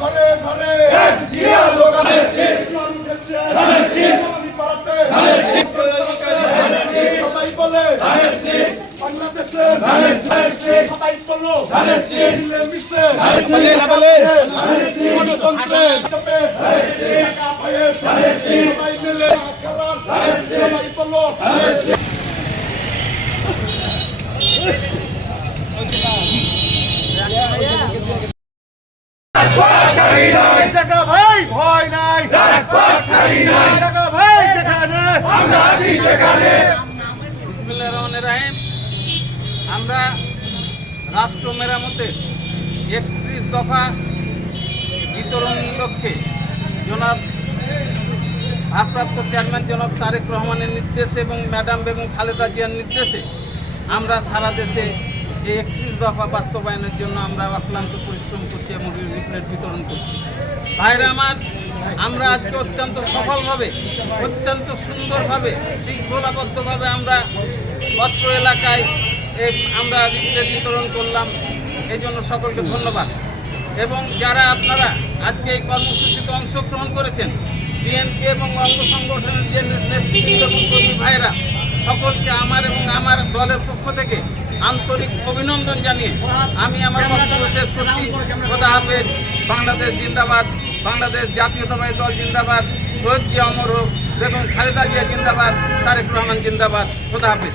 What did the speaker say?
ঘরে ঘরে সবাই বলে বাংলাদেশে সবাই বললো মিশে সবাই মিলে সবাই বললো ভাই ভয় নাই ভাই বিসমিল্লাহির রহমানির রহিম। আমরা রাষ্ট্র মেরামতের 31 দফা বিতরণ লক্ষ্যে জনাব ভারপ্রাপ্ত চেয়ারম্যান জনাব তারেক রহমানের নির্দেশে এবং ম্যাডাম বেগম খালেদা জিয়ার নির্দেশে আমরা সারা দেশে এই 31 দফা বাস্তবায়নের জন্য আমরা অক্লান্ত পরিশ্রম করছি এবং লিফলেট বিতরণ করছি। ভাইরা আমার, আমরা আজকে অত্যন্ত সফলভাবে, অত্যন্ত সুন্দরভাবে, শৃঙ্খলাবদ্ধভাবে আমরা অত্র এলাকায় আমরা লিফলেট বিতরণ করলাম। এই জন্য সকলকে ধন্যবাদ। এবং যারা আপনারা আজকে এই কর্মসূচিতে অংশগ্রহণ করেছেন, বিএনপি এবং অঙ্গ সংগঠনের যে নেতৃবৃন্দ এবং কর্মী ভাইরা, সকলকে আমার এবং আমার দলের পক্ষ থেকে আন্তরিক অভিনন্দন জানিয়ে আমি আমার বক্তব্য শেষ করছি। খোদা হাফেজ। বাংলাদেশ জিন্দাবাদ, বাংলাদেশ জাতীয়তাবাদী দল জিন্দাবাদ, শহীদ জিয়া অমর হোক, বেগম খালেদা জিয়া জিন্দাবাদ, তারেক রহমান জিন্দাবাদ। খোদা হাফেজ।